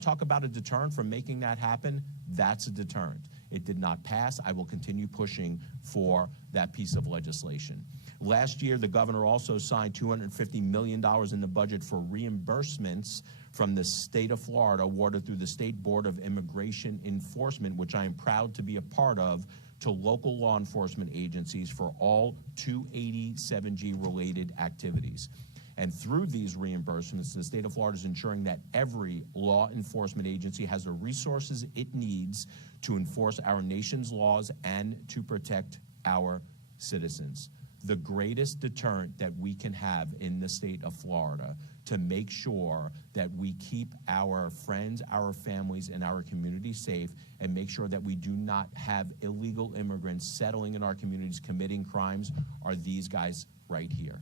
talk about a deterrent from making that happen, that's a deterrent. It did not pass. I will continue pushing for that piece of legislation. Last year, the governor also signed $250 million in the budget for reimbursements from the state of Florida, awarded through the State Board of Immigration Enforcement, which I am proud to be a part of, to local law enforcement agencies for all 287G-related activities. And through these reimbursements, the state of Florida is ensuring that every law enforcement agency has the resources it needs to enforce our nation's laws and to protect our citizens. The greatest deterrent that we can have in the state of Florida to make sure that we keep our friends, our families, and our community safe, and make sure that we do not have illegal immigrants settling in our communities committing crimes are these guys right here.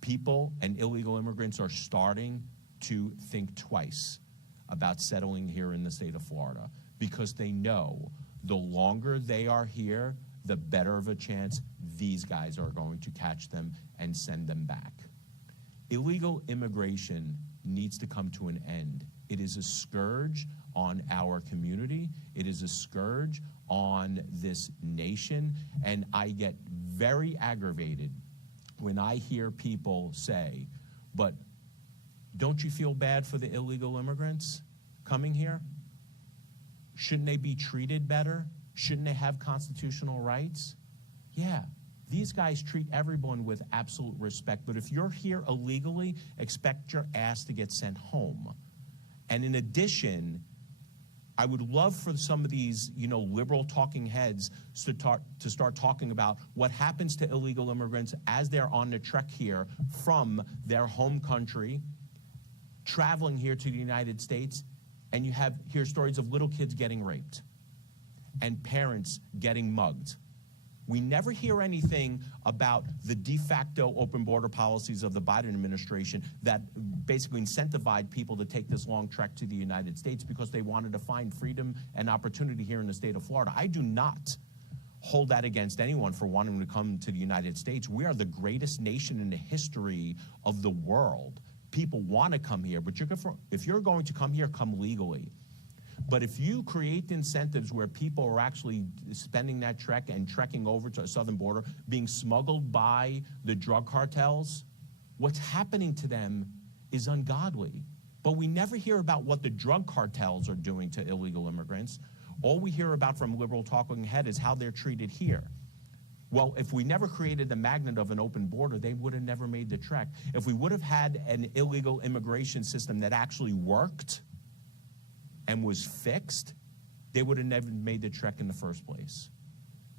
People and illegal immigrants are starting to think twice about settling here in the state of Florida because they know the longer they are here, the better of a chance these guys are going to catch them and send them back. Illegal immigration needs to come to an end. It is a scourge on our community. It is a scourge on this nation, and I get very aggravated when I hear people say, but don't you feel bad for the illegal immigrants coming here? Shouldn't they be treated better? Shouldn't they have constitutional rights? Yeah, these guys treat everyone with absolute respect, but if you're here illegally, expect your ass to get sent home. And in addition, I would love for some of these, liberal talking heads to start talking about what happens to illegal immigrants as they're on the trek here from their home country, traveling here to the United States, and you hear stories of little kids getting raped and parents getting mugged. We never hear anything about the de facto open border policies of the Biden administration that basically incentivized people to take this long trek to the United States because they wanted to find freedom and opportunity here in the state of Florida. I do not hold that against anyone for wanting to come to the United States. We are the greatest nation in the history of the world. People want to come here, but if you're going to come here, come legally. But if you create incentives where people are actually spending that trek and trekking over to a southern border, being smuggled by the drug cartels, what's happening to them is ungodly. But we never hear about what the drug cartels are doing to illegal immigrants. All we hear about from liberal talking head is how they're treated here. Well, if we never created the magnet of an open border, they would have never made the trek. If we would have had an illegal immigration system that actually worked and was fixed, they would have never made the trek in the first place.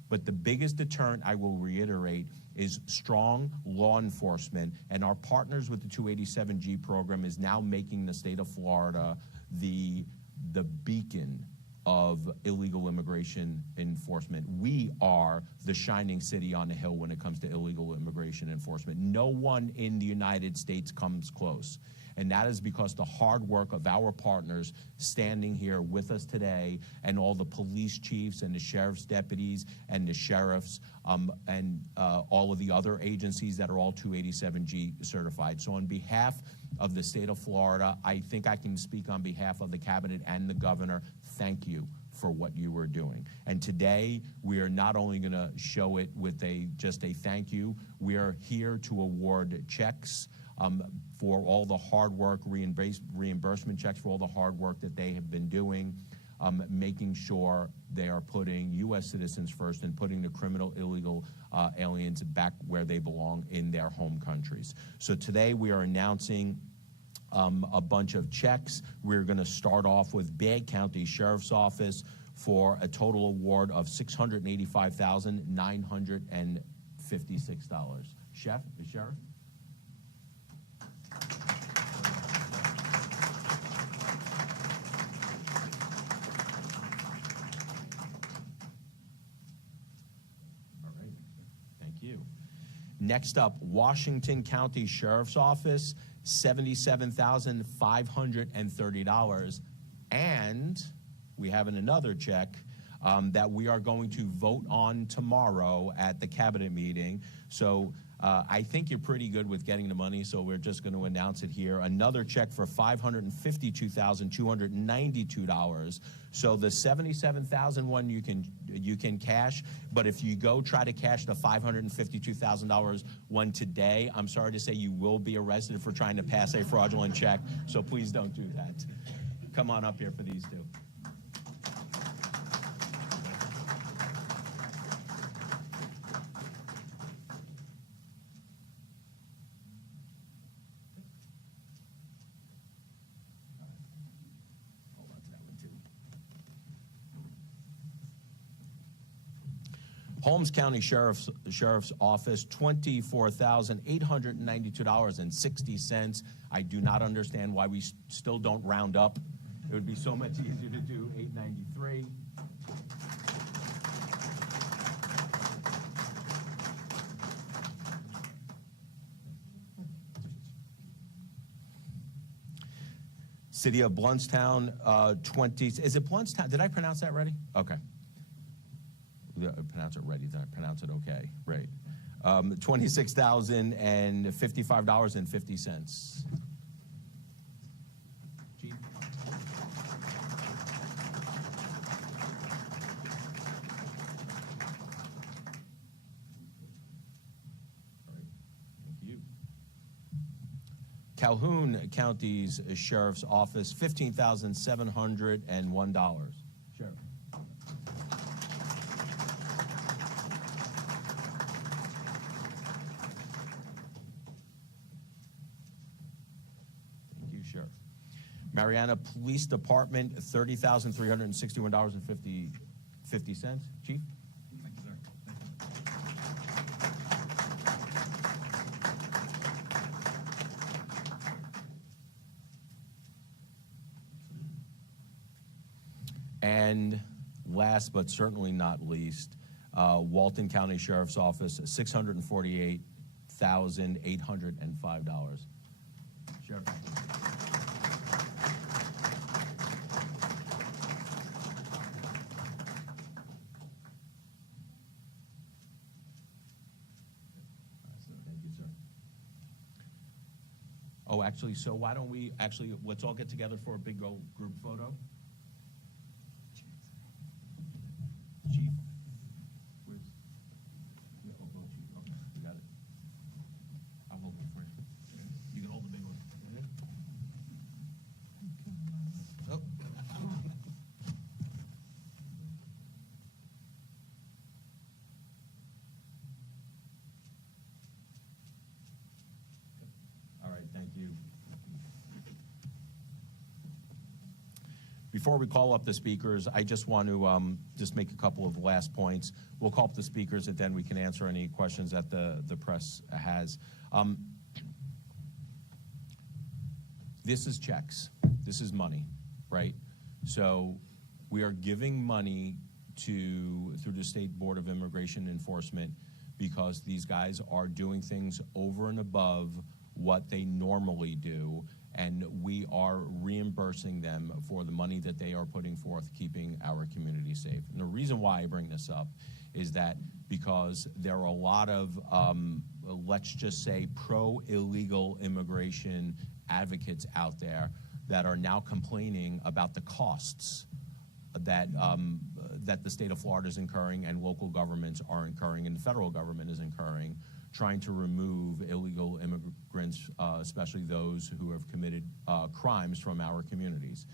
But the biggest deterrent, I will reiterate, is strong law enforcement, and our partners with the 287G program is now making the state of Florida the beacon of illegal immigration enforcement. We are the shining city on the hill when it comes to illegal immigration enforcement. No one in the United States comes close. And that is because the hard work of our partners standing here with us today, and all the police chiefs and the sheriff's deputies and the sheriffs and all of the other agencies that are all 287G certified. So on behalf of the state of Florida, I think I can speak on behalf of the cabinet and the governor. Thank you for what you were doing. And today, we are not only going to show it with just a thank you, we are here to award checks for all the hard work, reimbursement checks for all the hard work that they have been doing, making sure they are putting U.S. citizens first and putting the criminal illegal aliens back where they belong in their home countries. So today we are announcing a bunch of checks. We're going to start off with Bay County Sheriff's Office for a total award of $685,956. Sheriff? Next up, Washington County Sheriff's Office, $77,530. And we have another check that we are going to vote on tomorrow at the cabinet meeting. So I think you're pretty good with getting the money, so we're just going to announce it here. Another check for $552,292. So the $77,000 one you can cash, but if you go try to cash the $552,000 one today, I'm sorry to say you will be arrested for trying to pass a fraudulent check. So please don't do that. Come on up here for these two. Holmes County Sheriff's Office, $24,892.60. I do not understand why we still don't round up. It would be so much easier to do $893. City of Blountstown, is it Blountstown? Did I pronounce that ready? Okay. Pronounce it ready, then I pronounce it okay. Right. $26,055.50. Chief? All right. Thank you. Calhoun County's Sheriff's Office, $15,701. Sheriff. Sheriff. Mariana Police Department, $30,361.50. Chief? Thank you, sir. And last but certainly not least, Walton County Sheriff's Office, $648,805. Sheriff. Oh, actually, so why don't we let's all get together for a big group photo? Chief? Where's? Yeah, oh, Chief. Okay, you got it. I'll hold it for you. You can hold the big one. Oh. All right, thank you. Before we call up the speakers, I just want to just make a couple of last points. We'll call up the speakers, and then we can answer any questions that the press has. This is checks. This is money, right? So we are giving money through the State Board of Immigration Enforcement because these guys are doing things over and above what they normally do, and we are reimbursing them for the money that they are putting forth, keeping our community safe. And the reason why I bring this up is that because there are a lot of, let's just say, pro-illegal immigration advocates out there that are now complaining about the costs that that the state of Florida is incurring and local governments are incurring and the federal government is incurring, trying to remove illegal immigrants, especially those who have committed crimes from our communities.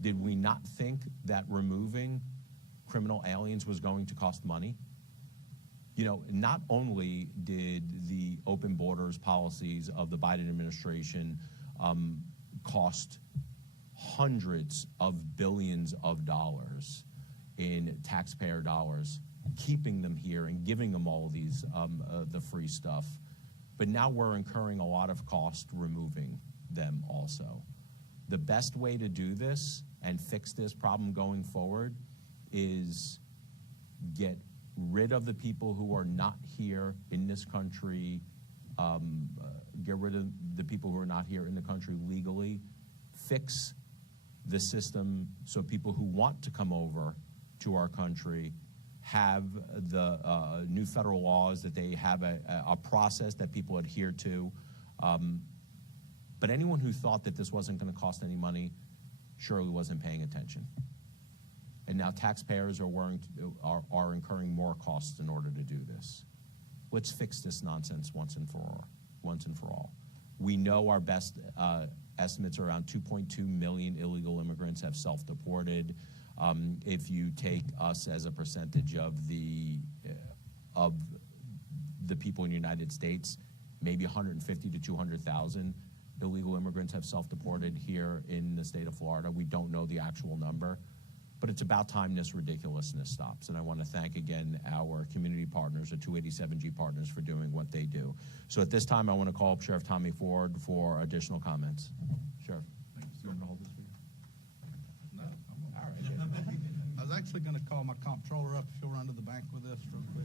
Did we not think that removing criminal aliens was going to cost money? You know, not only did the open borders policies of the Biden administration cost hundreds of billions of dollars in taxpayer dollars, keeping them here and giving them all of these the free stuff, but now we're incurring a lot of cost removing them also. The best way to do this and fix this problem going forward is get rid of the people who are not here in this country, get rid of the people who are not here in the country legally, fix the system so people who want to come over to our country have the new federal laws, that they have a process that people adhere to. But anyone who thought that this wasn't going to cost any money surely wasn't paying attention. And now taxpayers are incurring more costs in order to do this. Let's fix this nonsense once and for all. We know our best estimates are around 2.2 million illegal immigrants have self-deported. If you take us as a percentage of the people in the United States, maybe 150 to 200,000 illegal immigrants have self-deported here in the state of Florida. We don't know the actual number, but it's about time this ridiculousness stops. And I want to thank again our community partners, the 287G partners, for doing what they do. So at this time, I want to call up Sheriff Tommy Ford for additional comments. Sheriff. Thank you, sir. You want to hold this for you? No, I'm All right. I was actually going to call my comptroller up if you'll run to the bank with this real quick.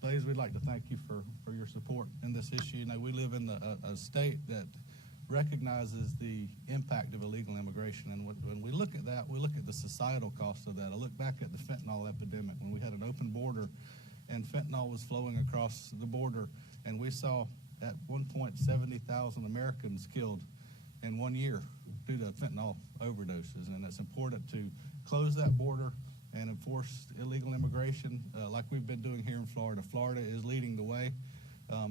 Blaise, we'd like to thank you for your support in this issue. You know, we live in a state that recognizes the impact of illegal immigration, and when we look at that, we look at the societal cost of that. I look back at the fentanyl epidemic when we had an open border and fentanyl was flowing across the border, and we saw at one point 70,000 Americans killed in 1 year due to fentanyl overdoses. And it's important to close that border and enforce illegal immigration like we've been doing here in Florida. Florida is leading the way.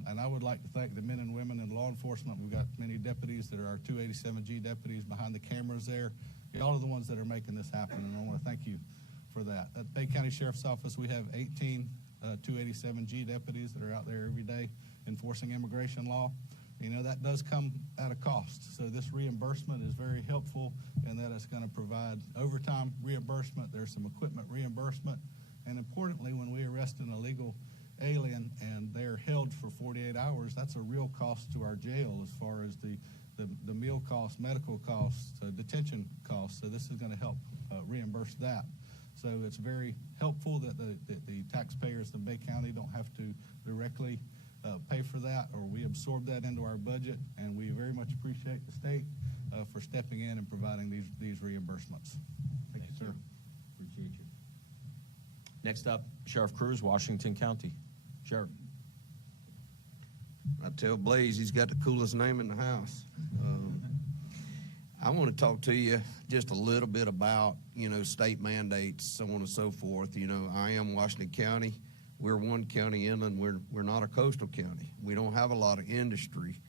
And I would like to thank the men and women in law enforcement. We've got many deputies that are our 287G deputies behind the cameras there. Y'all are the ones that are making this happen, and I want to thank you for that. At Bay County Sheriff's Office, we have 18 287G deputies that are out there every day enforcing immigration law. You know, that does come at a cost. So this reimbursement is very helpful in that it's going to provide overtime reimbursement. There's some equipment reimbursement. And importantly, when we arrest an illegal alien and they're held for 48 hours, that's a real cost to our jail as far as the meal costs, medical costs, detention costs. So this is going to help reimburse that. So it's very helpful that the taxpayers in Bay County don't have to directly pay for that, or we absorb that into our budget, and we very much appreciate the state for stepping in and providing these reimbursements. Thank you, sir. Appreciate you. Next up, Sheriff Cruz, Washington County. Sheriff. I tell Blaise he's got the coolest name in the house. I want to talk to you just a little bit about, state mandates, so on and so forth. I am Washington County. We're one county inland. We're not a coastal county. We don't have a lot of industry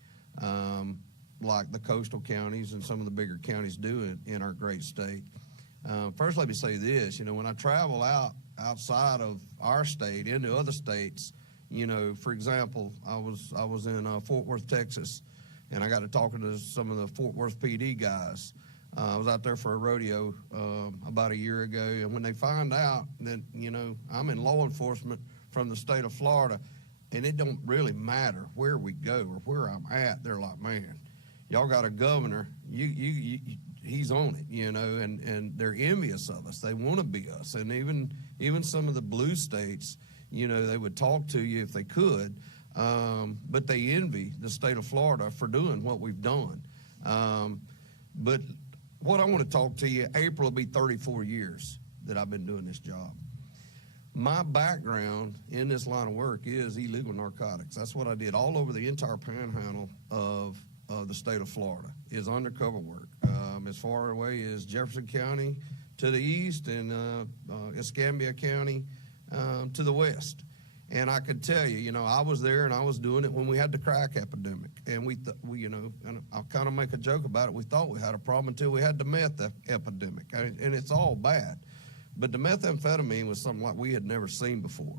like the coastal counties and some of the bigger counties do in our great state. First, let me say this. When I travel outside of our state into other states, for example, I was in Fort Worth, Texas, and I got to talking to some of the Fort Worth PD guys. I was out there for a rodeo about a year ago, and when they find out that, I'm in law enforcement from the state of Florida, and it don't really matter where we go or where I'm at, they're like, man, y'all got a governor, he's on it, and they're envious of us. They want to be us. And even some of the blue states, they would talk to you if they could, but they envy the state of Florida for doing what we've done. But what I want to talk to you, April will be 34 years that I've been doing this job. My background in this line of work is illegal narcotics. That's what I did all over the entire panhandle of the state of Florida, is undercover work. As far away as Jefferson County to the east and Escambia County to the west. And I can tell you, I was there and I was doing it when we had the crack epidemic. And and I'll kind of make a joke about it. We thought we had a problem until we had the meth epidemic. And it's all bad. But the methamphetamine was something like we had never seen before.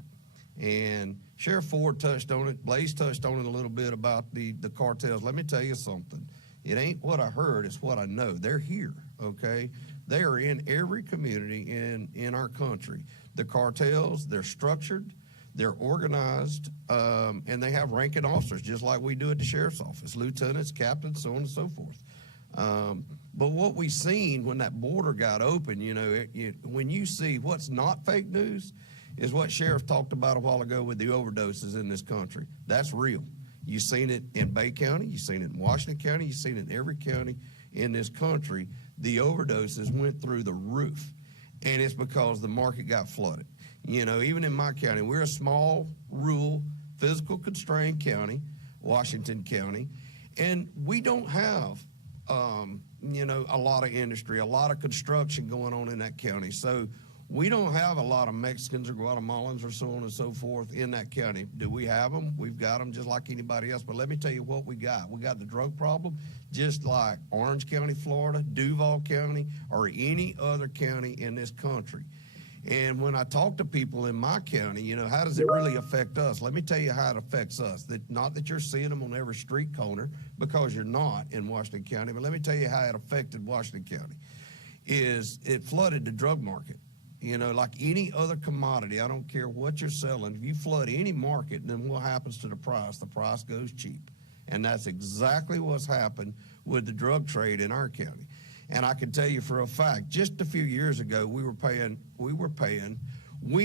And Sheriff Ford touched on it. Blaise touched on it a little bit about the cartels. Let me tell you something. It ain't what I heard, it's what I know. They're here, okay? They are in every community in our country. The cartels, they're structured, they're organized, and they have ranking officers, just like we do at the sheriff's office, lieutenants, captains, so on and so forth. But what we seen when that border got open, when you see what's not fake news, is what Sheriff talked about a while ago with the overdoses in this country. That's real. You've seen it in Bay County, you've seen it in Washington County, you've seen it in every county in this country. The overdoses went through the roof. and it's because the market got flooded. You know, even in my county, we're a small, rural, physical constrained county, Washington County, and we don't have, you know, a lot of industry, a lot of construction going on in that county. So we don't have a lot of Mexicans or Guatemalans or so on and so forth in that county. Do we have them? We've got them just like anybody else. But let me tell you what we got. We got the drug problem just like Orange County, Florida, Duval County, or any other county in this country. And when I talk to people in my county, you know, how does it really affect us? Let me tell you how it affects us. Not that you're seeing them on every street corner, because you're not in Washington County, but let me tell you how it affected Washington County. Is it flooded the drug market. You know, like any other commodity, I don't care what you're selling, if you flood any market, then what happens to the price? The price goes cheap. And that's exactly what's happened with the drug trade in our county. And I can tell you for a fact, just a few years ago, we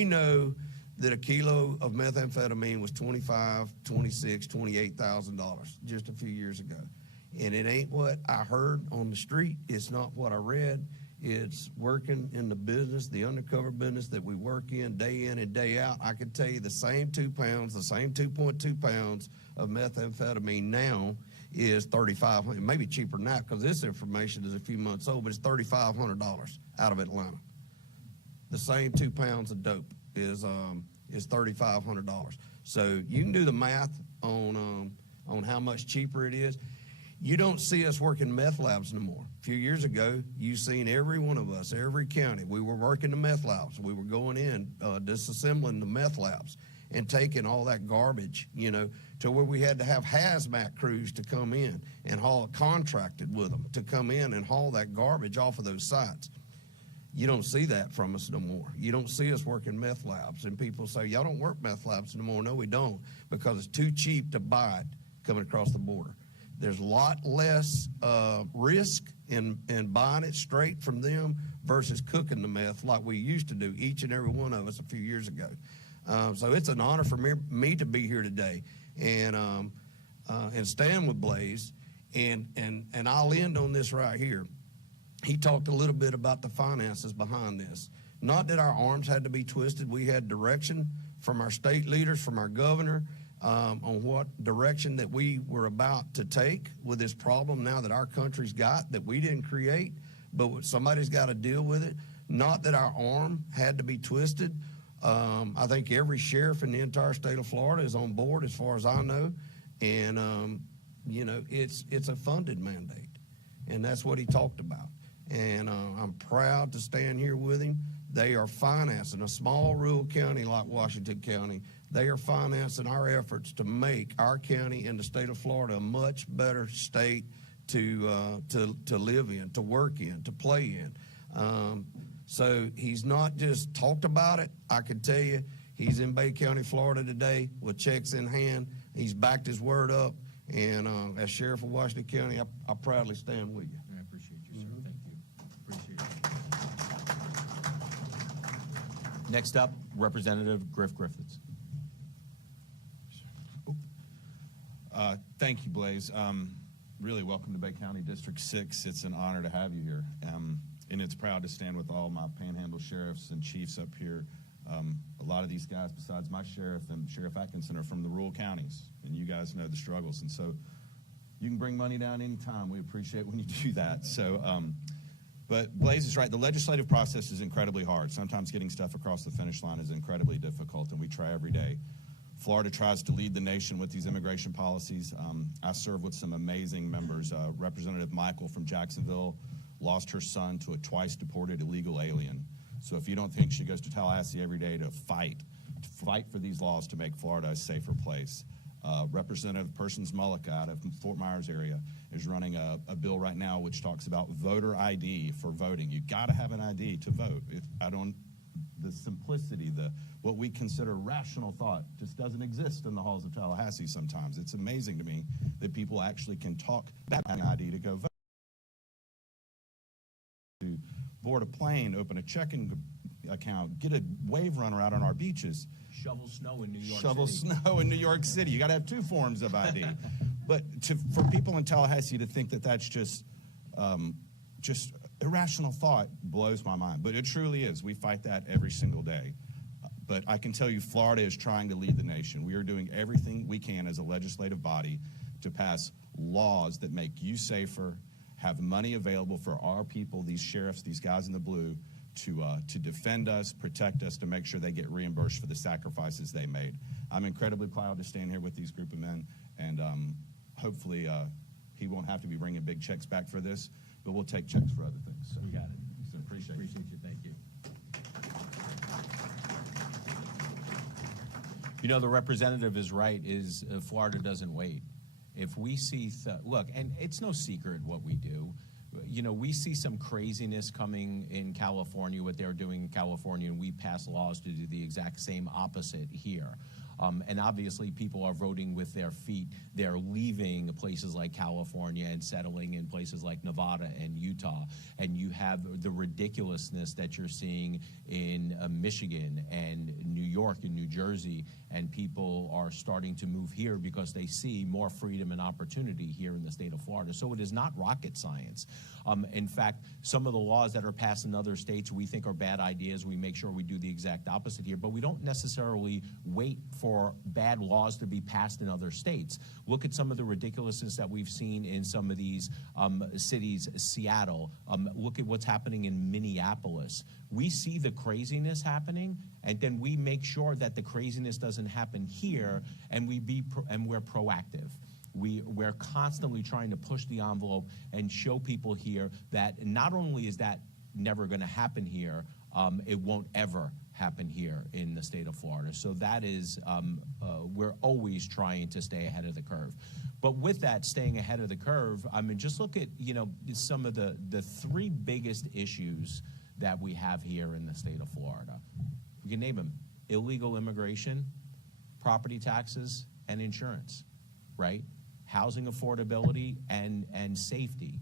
know that a kilo of methamphetamine was $25,000, $26,000, $28,000 just a few years ago. And it ain't what I heard on the street. It's not what I read. It's working in the business, the undercover business that we work in and day out. I can tell you the same 2 pounds, the same 2.2 pounds of methamphetamine now is $3,500, maybe cheaper than that, because this information is a few months old, but it's $3,500 out of Atlanta. The same 2 pounds of dope is $3,500. So you can do the math on how much cheaper it is. You don't see us working meth labs no more. A few years ago, you've seen every one of us, every county, we were working the meth labs. We were going in, disassembling the meth labs and taking all that garbage, you know, to where we had to have hazmat crews to come in and haul, contracted with them to come in and haul that garbage off of those sites. You don't see that from us no more. You don't see us working meth labs. And people say, y'all don't work meth labs no more. No, we don't, because it's too cheap to buy it coming across the border. There's a lot less risk in buying it straight from them versus cooking the meth like we used to do, each and every one of us a few years ago. So it's an honor for me to be here today and stand with Blaise. And I'll end on this right here. He talked a little bit about the finances behind this. Not that our arms had to be twisted. We had direction from our state leaders, from our governor, on what direction that we were about to take with this problem now that our country's got, that we didn't create, but somebody's got to deal with it. Not that our arm had to be twisted. I think every sheriff in the entire state of Florida is on board, as far as I know, and you know, it's a funded mandate, and that's what he talked about. And I'm proud to stand here with him. They are financing a small rural county like Washington County. They are financing our efforts to make our county and the state of Florida a much better state to live in, to work in, to play in. So he's not just talked about it. I can tell you, he's in Bay County, Florida today with checks in hand. He's backed his word up. And as Sheriff of Washington County, I proudly stand with you. I appreciate you, sir. Thank you. Appreciate it. Next up, Representative Griffiths. Thank you, Blaise. Really welcome to Bay County District 6. It's an honor to have you here. And it's proud to stand with all my Panhandle sheriffs and chiefs up here. A lot of these guys, besides my sheriff and Sheriff Atkinson, are from the rural counties, and you guys know the struggles. And so you can bring money down anytime. We appreciate when you do that. So, but Blaise is right. The legislative process is incredibly hard. Sometimes getting stuff across the finish line is incredibly difficult, and we try every day. Florida tries to lead the nation with these immigration policies. I serve with some amazing members. Representative Michael from Jacksonville lost her son to a twice deported illegal alien. So if you don't think she goes to Tallahassee every day to fight for these laws to make Florida a safer place. Representative Persons Mullica out of Fort Myers area is running a bill right now which talks about voter ID for voting. You got to have an ID to vote. The simplicity, what we consider rational thought just doesn't exist in the halls of Tallahassee sometimes. It's amazing to me that people actually can talk about an ID to go vote. To board a plane, open a checking account, get a wave runner out on our beaches. Shovel snow in New York City. Shovel snow in New York City. You got to have two forms of ID. But for people in Tallahassee to think that that's just irrational thought blows my mind, but it truly is. We fight that every single day. But I can tell you Florida is trying to lead the nation. We are doing everything we can as a legislative body to pass laws that make you safer, have money available for our people, these sheriffs, these guys in the blue, to defend us, protect us, to make sure they get reimbursed for the sacrifices they made. I'm incredibly proud to stand here with these group of men, and hopefully he won't have to be bringing big checks back for this, but we'll take checks for other things. So, We got it. So appreciate you. Thank you. You know, the representative is right, Florida doesn't wait. If we see, look, and it's no secret what we do. You know, we see some craziness coming in California, what they're doing in California, and we pass laws to do the exact same opposite here. And obviously, people are voting with their feet. They're leaving places like California and settling in places like Nevada and Utah. And you have the ridiculousness that you're seeing in Michigan and New York and New Jersey. And people are starting to move here because they see more freedom and opportunity here in the state of Florida. So it is not rocket science. In fact, some of the laws that are passed in other states we think are bad ideas. We make sure we do the exact opposite here. But we don't necessarily wait for bad laws to be passed in other states. Look at some of the ridiculousness that we've seen in some of these cities, Seattle. Look at what's happening in Minneapolis. We see the craziness happening, and then we make sure that the craziness doesn't happen here, and we're proactive. We're constantly trying to push the envelope and show people here that not only is that never going to happen here, it won't ever happen here in the state of Florida. So that is, we're always trying to stay ahead of the curve. But with that, staying ahead of the curve, I mean, just look at, you know, some of the three biggest issues that we have here in the state of Florida. You can name them: illegal immigration, property taxes, and insurance, right? Housing affordability and safety.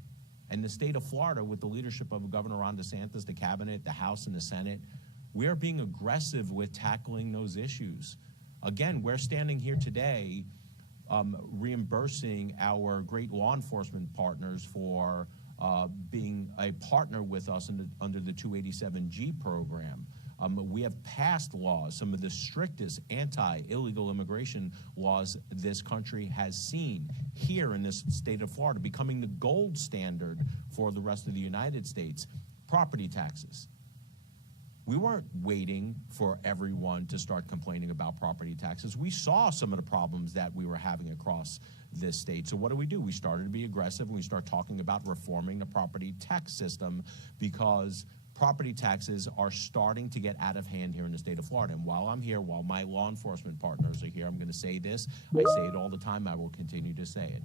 And the state of Florida, with the leadership of Governor Ron DeSantis, the cabinet, the House, and the Senate, we are being aggressive with tackling those issues. Again, we're standing here today reimbursing our great law enforcement partners for being a partner with us under the 287G program. We have passed laws, some of the strictest anti-illegal immigration laws this country has seen here in this state of Florida, becoming the gold standard for the rest of the United States. Property taxes. We weren't waiting for everyone to start complaining about property taxes. We saw some of the problems that we were having across this state. So what do? We started to be aggressive, and we start talking about reforming the property tax system, because property taxes are starting to get out of hand here in the state of Florida. And while I'm here, while my law enforcement partners are here, I'm going to say this. I say it all the time. I will continue to say it.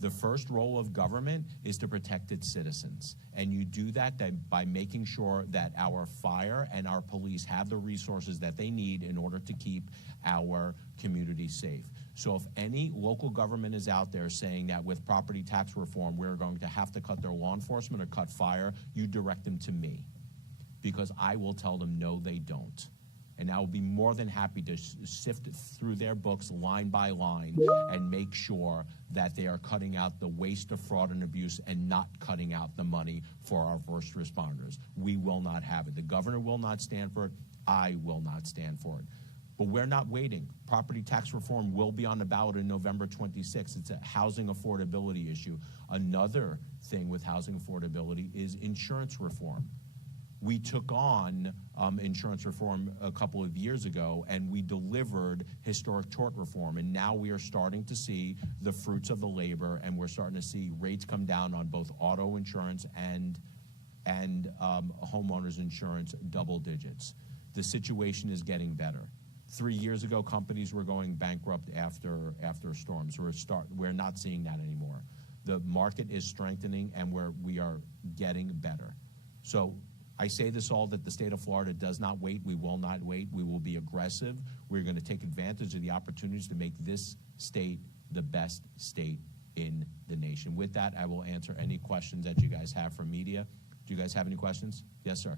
The first role of government is to protect its citizens. And you do that by making sure that our fire and our police have the resources that they need in order to keep our community safe. So if any local government is out there saying that with property tax reform, we're going to have to cut their law enforcement or cut fire, you direct them to me, because I will tell them no, they don't. And I will be more than happy to sift through their books line by line and make sure that they are cutting out the waste of fraud and abuse and not cutting out the money for our first responders. We will not have it. The governor will not stand for it. I will not stand for it. But we're not waiting. Property tax reform will be on the ballot in November 26th. It's a housing affordability issue. Another thing with housing affordability is insurance reform. We took on insurance reform a couple of years ago, and we delivered historic tort reform. And now we are starting to see the fruits of the labor, and we're starting to see rates come down on both auto insurance and homeowners insurance, double digits. The situation is getting better. 3 years ago, companies were going bankrupt after storms. We're not seeing that anymore. The market is strengthening, and we are getting better. So I say this all, that the state of Florida does not wait. We will not wait. We will be aggressive. We're going to take advantage of the opportunities to make this state the best state in the nation. With that, I will answer any questions that you guys have from media. Do you guys have any questions? Yes, sir.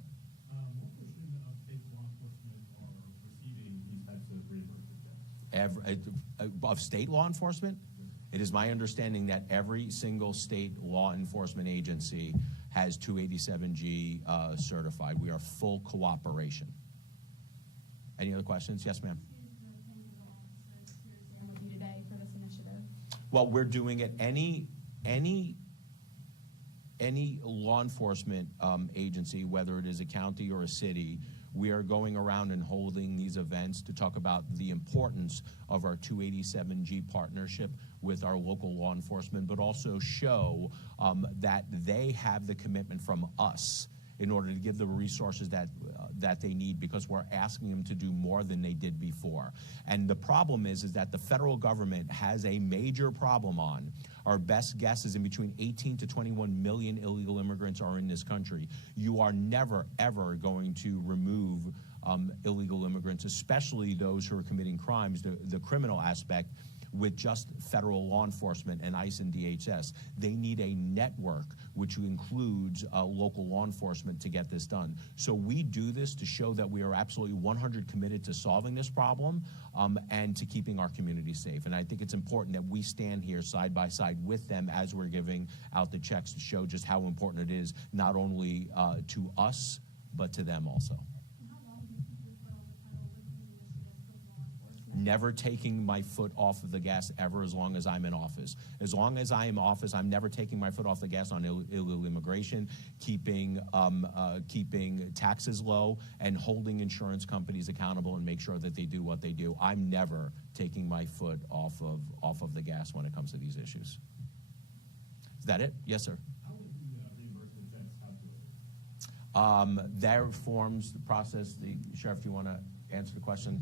What portion of state law enforcement are receiving these types of reimbursement checks? Of state law enforcement? It is my understanding that every single state law enforcement agency has 287G certified. We are full cooperation. Any other questions? Yes, ma'am. With you today for this initiative. Well, we're doing it. Any law enforcement agency, whether it is a county or a city, we are going around and holding these events to talk about the importance of our 287G partnership with our local law enforcement, but also show that they have the commitment from us in order to give the resources that they need, because we're asking them to do more than they did before. And the problem is that the federal government has a major problem on. Our best guess is in between 18 to 21 million illegal immigrants are in this country. You are never, ever going to remove illegal immigrants, especially those who are committing crimes, the criminal aspect, with just federal law enforcement and ICE and DHS. They need a network which includes local law enforcement to get this done. So we do this to show that we are absolutely 100 committed to solving this problem and to keeping our community safe. And I think it's important that we stand here side by side with them as we're giving out the checks to show just how important it is, not only to us, but to them also. Never taking my foot off of the gas ever, as long as I'm in office. As long as I am in office, I'm never taking my foot off the gas on illegal immigration, keeping taxes low, and holding insurance companies accountable and make sure that they do what they do. I'm never taking my foot off of the gas when it comes to these issues. Is that it? Yes, sir. How would the reimbursement checks calculated? There forms the process. The Sheriff, do you want to answer the question?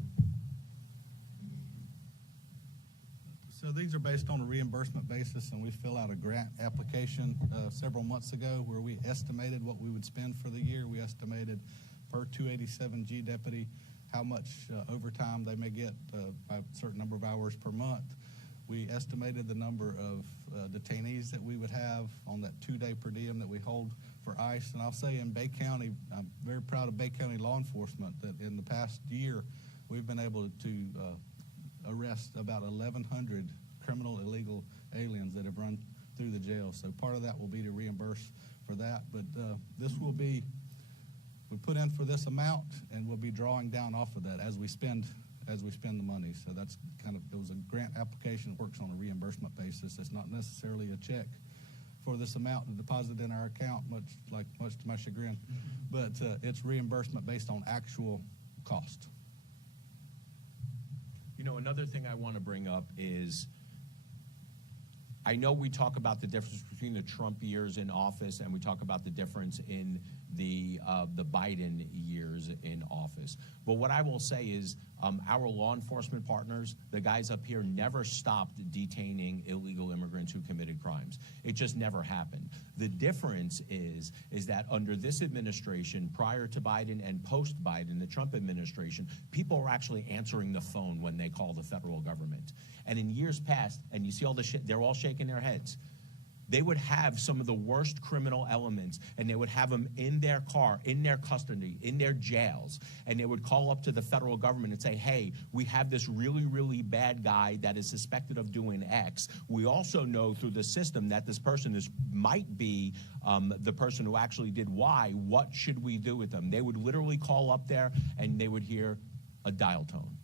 So these are based on a reimbursement basis, and we fill out a grant application several months ago where we estimated what we would spend for the year. We estimated per 287G deputy how much overtime they may get by a certain number of hours per month. We estimated the number of detainees that we would have on that 2-day per diem that we hold for ICE. And I'll say in Bay County, I'm very proud of Bay County law enforcement that in the past year we've been able to arrest about 1,100 criminal illegal aliens that have run through the jail. So part of that will be to reimburse for that. But this will be, we put in for this amount, and we'll be drawing down off of that as we spend the money. So that's kind of, it was a grant application that works on a reimbursement basis. It's not necessarily a check for this amount to deposit in our account, much to my chagrin. But it's reimbursement based on actual cost. You know, another thing I want to bring up is, I know we talk about the difference between the Trump years in office, and we talk about the difference in the Biden years in office. But what I will say is our law enforcement partners, the guys up here, never stopped detaining illegal immigrants who committed crimes. It just never happened. The difference is that under this administration, prior to Biden and post-Biden, the Trump administration, people are actually answering the phone when they call the federal government. And in years past, and you see all the shit, they're all shaking their heads. They would have some of the worst criminal elements, and they would have them in their car, in their custody, in their jails, and they would call up to the federal government and say, hey, we have this really, really bad guy that is suspected of doing X. We also know through the system that this person might be the person who actually did Y. What should we do with them? They would literally call up there, and they would hear a dial tone.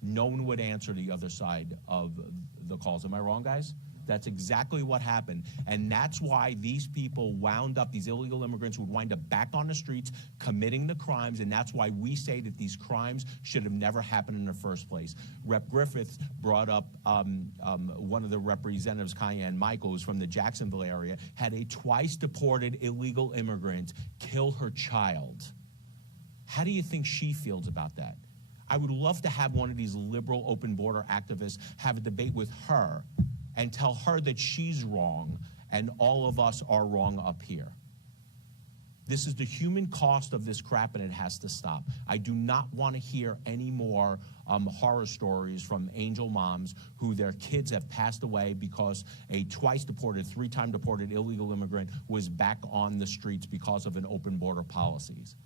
No one would answer the other side of the calls. Am I wrong, guys? That's exactly what happened. And that's why these people wound up, these illegal immigrants would wind up back on the streets committing the crimes, and that's why we say that these crimes should have never happened in the first place. Rep. Griffith brought up one of the representatives, Cayenne Michael, who's from the Jacksonville area, had a twice deported illegal immigrant kill her child. How do you think she feels about that? I would love to have one of these liberal open border activists have a debate with her and tell her that she's wrong and all of us are wrong up here. This is the human cost of this crap, and it has to stop. I do not want to hear any more horror stories from angel moms who their kids have passed away because a twice deported, 3-time deported illegal immigrant was back on the streets because of an open border policies.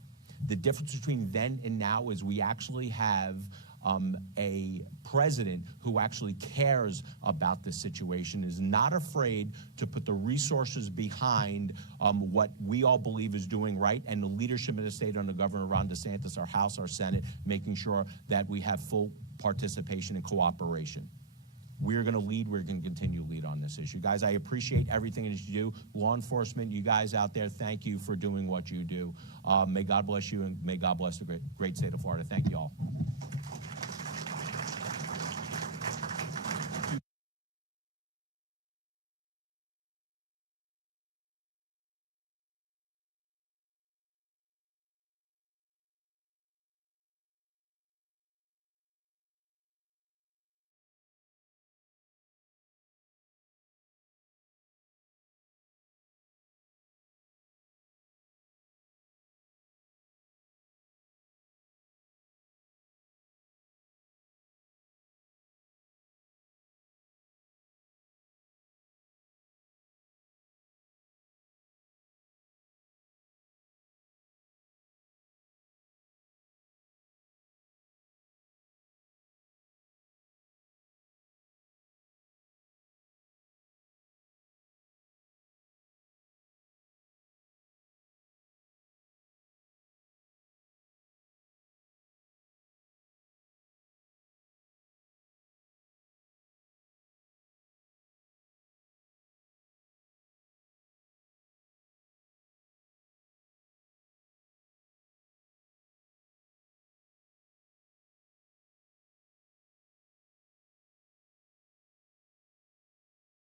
The difference between then and now is we actually have a president who actually cares about this situation, is not afraid to put the resources behind what we all believe is doing right, and the leadership of the state under Governor Ron DeSantis, our House, our Senate, making sure that we have full participation and cooperation. We're going to lead. We're going to continue to lead on this issue. Guys, I appreciate everything that you do. Law enforcement, you guys out there, thank you for doing what you do. May God bless you, and may God bless the great state of Florida. Thank you all.